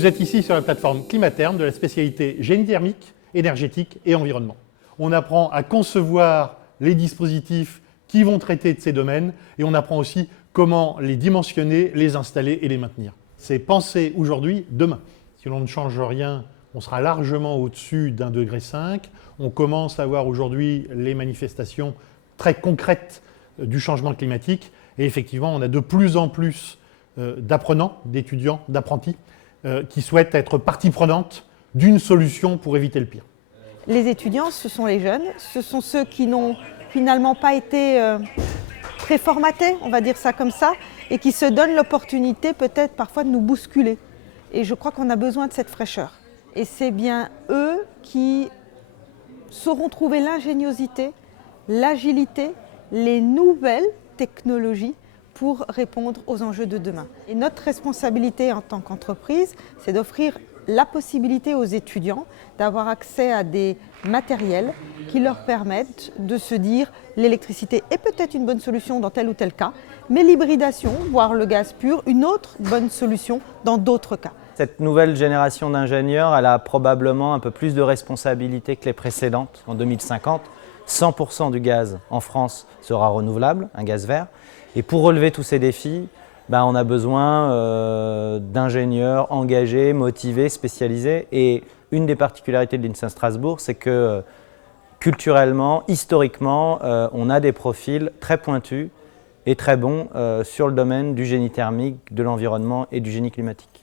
Vous êtes ici sur la plateforme Climatherm de la spécialité génie thermique, énergétique et environnement. On apprend à concevoir les dispositifs qui vont traiter de ces domaines et on apprend aussi comment les dimensionner, les installer et les maintenir. C'est penser aujourd'hui, demain. Si l'on ne change rien, on sera largement au-dessus d'1,5 degré. On commence à voir aujourd'hui les manifestations très concrètes du changement climatique et effectivement, on a de plus en plus d'apprenants, d'étudiants, d'apprentis qui souhaitent être partie prenante d'une solution pour éviter le pire. Les étudiants, ce sont les jeunes, ce sont ceux qui n'ont finalement pas été préformatés, on va dire ça comme ça, et qui se donnent l'opportunité peut-être parfois de nous bousculer. Et je crois qu'on a besoin de cette fraîcheur. Et c'est bien eux qui sauront trouver l'ingéniosité, l'agilité, les nouvelles technologies pour répondre aux enjeux de demain. Et notre responsabilité en tant qu'entreprise, c'est d'offrir la possibilité aux étudiants d'avoir accès à des matériels qui leur permettent de se dire l'électricité est peut-être une bonne solution dans tel ou tel cas, mais l'hybridation, voire le gaz pur, une autre bonne solution dans d'autres cas. Cette nouvelle génération d'ingénieurs, elle a probablement un peu plus de responsabilités que les précédentes. En 2050, 100% du gaz en France sera renouvelable, un gaz vert. Et pour relever tous ces défis, on a besoin d'ingénieurs engagés, motivés, spécialisés. Et une des particularités de l'INSA Strasbourg, c'est que culturellement, historiquement, on a des profils très pointus et très bons sur le domaine du génie thermique, de l'environnement et du génie climatique.